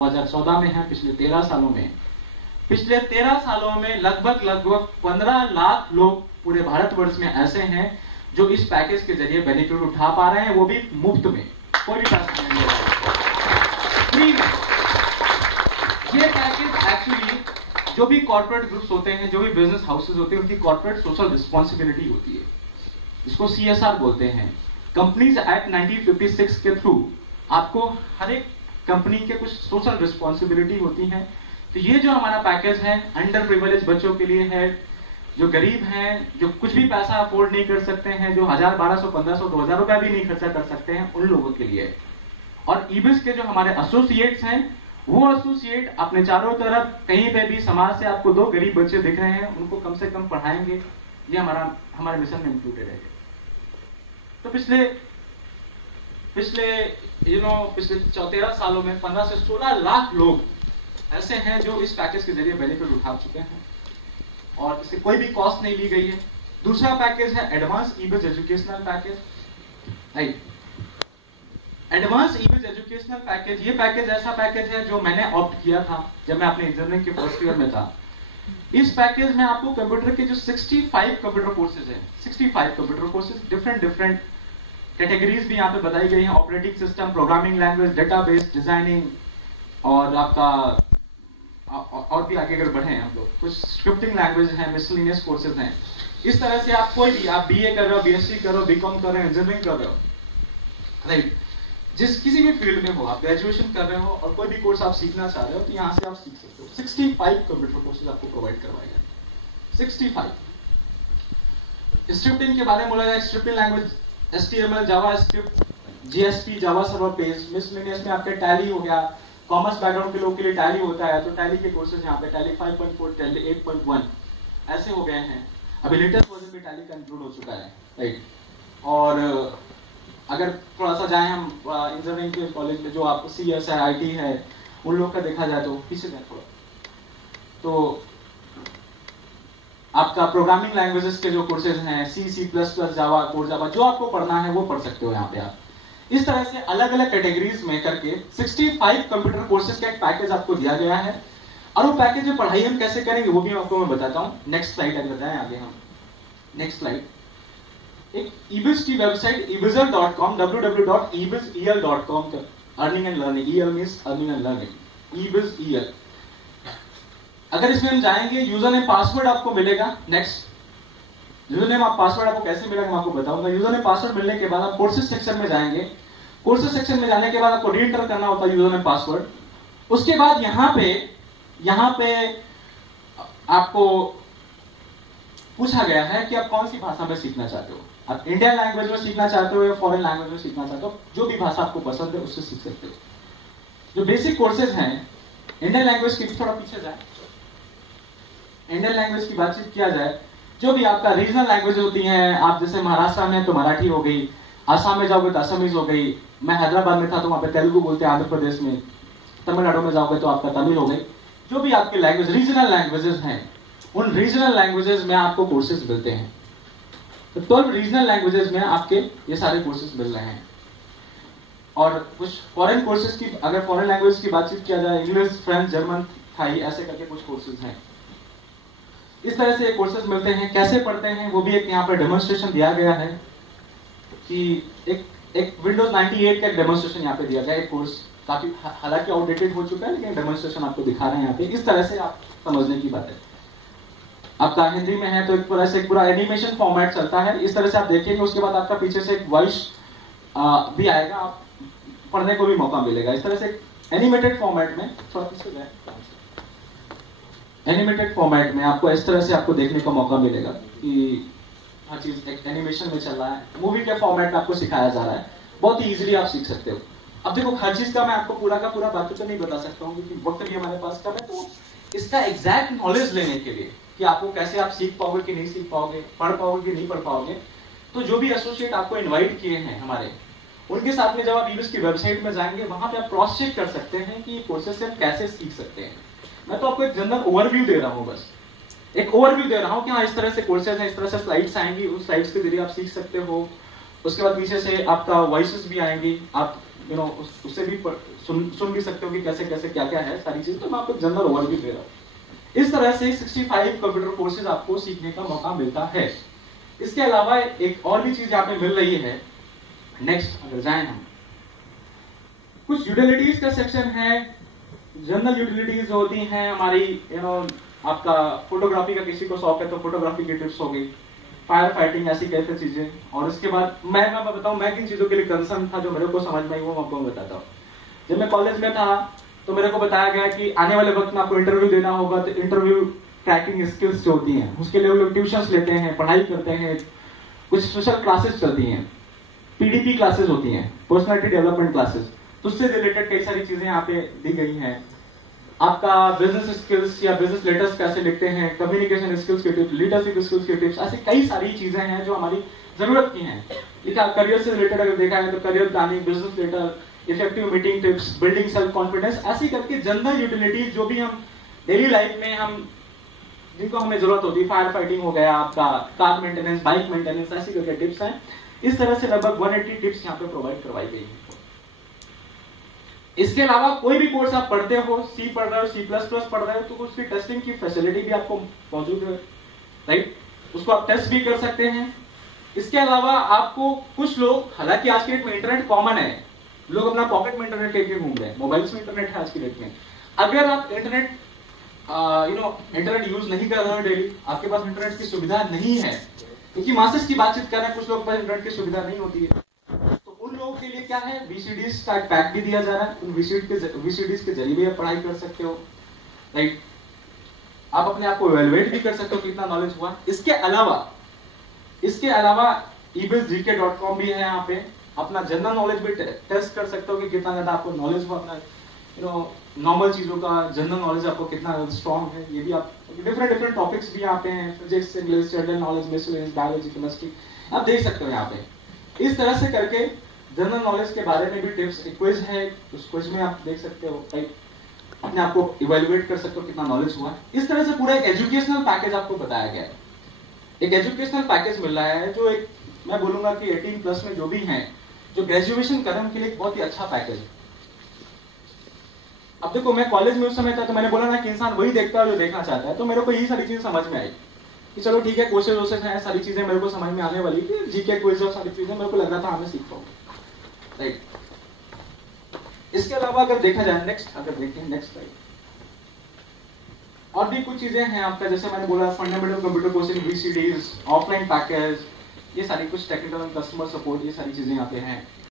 2014 में है, पिछले 13 सालों में लगभग 15 लाख लोग पूरे भारतवर्ष में ऐसे हैं जो इस पैकेज के जरिए बेनिफिट उठा पा रहे हैं, वो भी मुफ्त में, कोई भी पैसा नहीं ले रहा है, फ्री में। ये पैकेज एक्चुअली जो भी कॉर्पोरेट ग्रुप्स होते हैं, जो भी बिजनेस हाउसेज होते हैं, उनकी कॉर्पोरेट सोशल रिस्पॉन्सिबिलिटी होती है, इसको CSR बोलते हैं। कंपनीज एक्ट 1956 के थ्रू आपको हर एक कंपनी के कुछ सोशल रिस्पॉन्सिबिलिटी होती है। तो ये जो हमारा पैकेज है अंडर प्रिविलेज बच्चों के लिए है, जो गरीब हैं, जो कुछ भी पैसा अफोर्ड नहीं कर सकते हैं, जो 1000, 1200, 1500, 2000 रुपए भी नहीं खर्चा कर सकते हैं, उन लोगों के लिए। और ईबिस के जो हमारे एसोसिएट्स हैं, वो एसोसिएट अपने चारों तरफ कहीं पे भी समाज से आपको 2 गरीब बच्चे दिख रहे हैं, उनको कम से कम पढ़ाएंगे। ये हमारे मिशन में इंक्लूडेड है। तो पिछले 13 सालों में 15 से 16 लाख लोग ऐसे हैं जो इस पैकेज के जरिए बेनिफिट उठा चुके हैं और इससे कोई भी कॉस्ट नहीं ली गई है। दूसरा पैकेज है advance Ibis educational package, right. Advance Ibis educational package, ये पैकेज ऐसा पैकेज है जो मैंने ऑप्ट किया था जब मैं अपने इंजीनियरिंग के फर्स्ट ईयर में था। इस पैकेज में आपको कंप्यूटर के जो 65 कंप्यूटर कोर्सेज हैं, 65 कंप्यूटर कोर्सेज, डिफरेंट कैटेगरीज भी यहाँ पे बताई गई हैं। Operating system, programming language, database designing, और आपका और भी आगे अगर बढ़े हम लोग, कुछ स्क्रिप्टिंग लैंग्वेज है, मिसलेनियस कोर्सेज हैं। इस तरह से आप कोई भी, आप BA कर रहे हो, BSc कर रहे हो, BCom कर रहे हो, इंजीनियरिंग कर रहे हो, राइट, किसी भी फील्ड में हो, आप ग्रेजुएशन कर रहे हो और कोई भी कोर्स आप सीखना चाह रहे हो, तो यहाँ से आप सीख सकते हो। 65 कंप्यूटर कोर्सेज आपको प्रोवाइड करवाए गए, 65। स्क्रिप्टिंग के बारे में बोला जाए, scripting language HTML, JavaScript, JSP, Java server page. Miscellaneous में आपके टैली हो गया, कॉमर्स बैकग्राउंड के लोग के लिए टैली होता है, तो टैली के कोर्सेज यहाँ पे टैली 5.4, टैली 8.1 ऐसे हो गए हैं। अभी लेटेस्ट वर्जन में टैली का इंक्लूड हो चुका है, राइट। और अगर थोड़ा सा जाए हम इंजीनियरिंग के कॉलेज में, जो आपको CS है, IT है, उन लोग का देखा जाए तो पीछे जाए थोड़ा, तो आपका प्रोग्रामिंग लैंग्वेजेस के जो कोर्सेज हैं, C++, जावा, कोर जावा, जो आपको पढ़ना है वो पढ़ सकते हो यहाँ पे आप। इस तरह से अलग अलग कैटेगरीज में करके 65 कंप्यूटर कोर्सेज का एक पैकेज आपको दिया गया है। और वो पैकेज में पढ़ाई हम कैसे करेंगे वो भी आपको मैं बताता हूँ। नेक्स्ट स्लाइड अगर बताएं आगे हम, नेक्स्ट स्लाइड। एक ईबिस की वेबसाइट ibisel.com, www.ibisel.com का earning and learning, EL means earning and learning, ibisel। अगर इसमें हम जाएंगे, यूजर नेम पासवर्ड आपको मिलेगा। नेक्स्ट, यूजर नेम आप पासवर्ड आपको कैसे मिलेगा मैं आपको बताऊंगा। यूजर नेम पासवर्ड मिलने के बाद आप कोर्सेज सेक्शन में जाएंगे। कोर्सेज सेक्शन में जाने के बाद आपको रीएंटर करना होता है यूजर नेम पासवर्ड। उसके बाद यहाँ पे आपको पूछा गया है कि आप कौन सी भाषा में सीखना चाहते हो। आप इंडियन लैंग्वेज में सीखना चाहते हो या फॉरेन लैंग्वेज में सीखना चाहते हो, जो भी भाषा आपको पसंद है उससे सीख सकते हो। जो बेसिक कोर्सेज हैं, इंडियन लैंग्वेज की थोड़ा पीछे जाए, इंडियन लैंग्वेज की बातचीत किया जाए, जो भी आपका रीजनल लैंग्वेज होती हैं, आप जैसे महाराष्ट्र में तो मराठी हो गई, आसाम में जाओगे तो असमीज हो गई, मैं हैदराबाद में था तो वहां पे तेलुगु बोलते हैं, आंध्र प्रदेश में, तमिलनाडु में जाओगे तो आपका तमिल हो गई। जो भी आपकी लैंग्वेज, रीजनल लैंग्वेजेस हैं, उन रीजनल लैंग्वेजेस में आपको कोर्सेज मिलते हैं। तो 12 रीजनल लैंग्वेजेस में आपके ये सारे कोर्सेज मिल रहे हैं। और कुछ फॉरेन कोर्सेज की, अगर फॉरेन लैंग्वेज की बातचीत किया जाए, इंग्लिश, फ्रेंच, जर्मन, थाई, ऐसे करके कुछ कोर्सेज हैं। इस तरह से कोर्सेज मिलते हैं। कैसे पढ़ते हैं वो भी एक यहाँ पर डेमोन्स्ट्रेशन दिया गया है कि एक विंडोज 98 का एक डेमोन्स्ट्रेशन यहाँ पे दिया गया है। एक कोर्स काफी हालांकि आउटडेटेड हो चुका है, लेकिन डेमोन्स्ट्रेशन आपको दिखा रहे हैं यहाँ पे। इस तरह से आप समझने की बात है। आपका हिंदी में है तो एक तरह से पूरा एनिमेशन फॉर्मेट चलता है, इस तरह से आप देखेंगे। उसके बाद आपका पीछे से एक वॉइस भी आएगा, आप पढ़ने को भी मौका मिलेगा। इस तरह से एनिमेटेड फॉर्मेट में, थोड़ा पीछे जाए, एनिमेटेड फॉर्मेट में आपको इस तरह से आपको देखने का मौका मिलेगा कि हर चीज एक एनिमेशन में चल रहा है। मूवी के फॉर्मेट में आपको सिखाया जा रहा है, बहुत ही इजीली आप सीख सकते हो। अब देखो, हर चीज का मैं आपको पूरा का पूरा बातें तो नहीं बता सकता हूँ क्योंकि वक्त भी हमारे पास कम है। तो इसका एग्जैक्ट नॉलेज लेने के लिए कि आपको कैसे आप सीख पाओगे कि नहीं सीख पाओगे, पढ़ पाओगे कि नहीं पढ़ पाओगे, तो जो भी एसोसिएट आपको इन्वाइट किए हैं हमारे, उनके साथ में जब आप ईबिस की वेबसाइट में जाएंगे, वहां पे आप क्रॉस चेक कर सकते हैं कि कोर्सेज से हम कैसे सीख सकते हैं। मैं तो आपको एक जनरल ओवरव्यू दे रहा हूं, बस एक ओवरव्यू दे रहा हूं कि हाँ इस तरह से कोर्सेज हैं, इस तरह से स्लाइड्स आएंगी, उस स्लाइड्स के जरिए आप सीख सकते हो। उसके बाद पीछे से आपका वॉइसेस भी आएंगी, आप उससे भी सुन भी सकते हो कि कैसे कैसे क्या क्या है सारी चीज। तो मैं आपको जनरल ओवरव्यू दे रहा हूँ। इस तरह से 65 कंप्यूटर कोर्सेज आपको सीखने का मौका मिलता है। इसके अलावा एक और भी चीज यहाँ पे मिल रही है। नेक्स्ट अगर जाएं हम, कुछ यूटिलिटीज का सेक्शन है। जनरल यूटिलिटीज होती हैं हमारी, आपका फोटोग्राफी का किसी को शौक है तो फोटोग्राफी की टिप्स हो गई, फायर फाइटिंग, ऐसी कैसे चीजें। और इसके बाद मैं बताऊं मैं किन चीजों के लिए कंसर्न था जो मेरे को समझ में आई, वो मैं आपको बताता हूँ। जब मैं कॉलेज में था तो मेरे को बताया गया कि आने वाले वक्त में आपको इंटरव्यू देना होगा, तो इंटरव्यू क्रैकिंग स्किल्स जो होती हैं उसके लिए वो लोग ट्यूशन लेते हैं, पढ़ाई करते हैं, कुछ स्पेशल क्लासेस चलती हैं, पीडीपी क्लासेस होती हैं, पर्सनालिटी डेवलपमेंट क्लासेस। तो उससे रिलेटेड कई सारी चीजें यहाँ पे दी गई हैं। आपका बिजनेस स्किल्स या बिजनेस लेटर्स कैसे लिखते हैं, कम्युनिकेशन स्किल्स के टिप्स, लीडरशिप स्किल्स के टिप्स, ऐसी कई सारी चीजें हैं जो हमारी जरूरत की हैं। लिखा करियर से रिलेटेड अगर देखा है तो career planning, business letter, effective meeting tips, building self confidence, ऐसी करके जनरल यूटिलिटीज जो भी हम डेली लाइफ में जिनको हमें जरूरत होती है, फायर फाइटिंग हो गया, आपका कार मेंटेनेंस, बाइक मेंटेनेंस, ऐसी करके टिप्स हैं। इस तरह से लगभग 180 टिप्स यहाँ पे प्रोवाइड करवाई गई है। इसके अलावा कोई भी कोर्स आप पढ़ते हो, सी पढ़ रहे हो, C++ पढ़ रहे हो, तो उसकी टेस्टिंग की फैसिलिटी भी आपको मौजूद है, राइट? उसको आप टेस्ट भी कर सकते हैं। इसके अलावा आपको कुछ लोग, हालांकि आज की डेट में इंटरनेट कॉमन है, लोग अपना पॉकेट में इंटरनेट लेके घूम रहे हैं, मोबाइल्स में इंटरनेट है आज की डेट में। अगर आप इंटरनेट इंटरनेट यूज नहीं कर रहे हो डेली, आपके पास इंटरनेट की सुविधा नहीं है, क्योंकि मास्टर्स की बातचीत कर रहे हैं, कुछ लोग पास इंटरनेट की सुविधा नहीं होती है, तो उन लोगों के लिए क्या है, VCDs का पैक भी दिया जा रहा है। उन VCDs के जरिए भी आप पढ़ाई कर सकते हो, राइट? आप अपने आप को इवैल्यूएट भी कर सकते हो कितना नॉलेज हुआ। इसके अलावा ebsgk.com भी है, यहाँ पे अपना जनरल नॉलेज भी टेस्ट कर सकते हो कि कितना ज्यादा आपको नॉलेज हुआ, अपना नॉर्मल चीजों का जनरल नॉलेज आपको कितना स्ट्रॉन्ग है। ये भी आप डिफरेंट टॉपिक्स भी यहाँ पे हैं, physics, English, general knowledge, miscellaneous, biology, chemistry, आप देख सकते हो यहाँ पे। इस तरह से करके जनरल नॉलेज के बारे में भी टिप्स, क्विज है, उस क्विज में आप देख सकते हो, राइट? अपने आप को इवैल्यूएट कर सकते हो कितना नॉलेज हुआ। इस तरह से पूरा एक एजुकेशनल पैकेज आपको बताया गया है। एक एजुकेशनल पैकेज मिल रहा है जो एक, मैं बोलूंगा कि 18+ में जो भी हैं, जो ग्रेजुएशन कर रहे हैं, उनके लिए एक बहुत ही अच्छा पैकेज है। अब देखो, मैं कॉलेज में उस समय था तो मैंने बोला ना कि इंसान वही देखता है जो देखना चाहता है, तो मेरे को यही सारी चीजें समझ में आई कि चलो ठीक है, कोर्सेज वोर्सेज हैं, सारी चीजें मेरे को समझ में आने वाली थी, जीके क्विज और सारी चीजें मेरे को लग रहा था हमें सीख पाऊंगा, राइट? इसके अलावा अगर देखा जाए, नेक्स्ट अगर देखें, नेक्स्ट स्लाइड, और भी कुछ चीजें हैं आपका, जैसे मैंने बोला fundamental computer कोर्सिंग, VCDs, offline package, ये सारी कुछ टेक्निकल एंड कस्टमर सपोर्ट, ये सारी चीजें यहाँ पे हैं।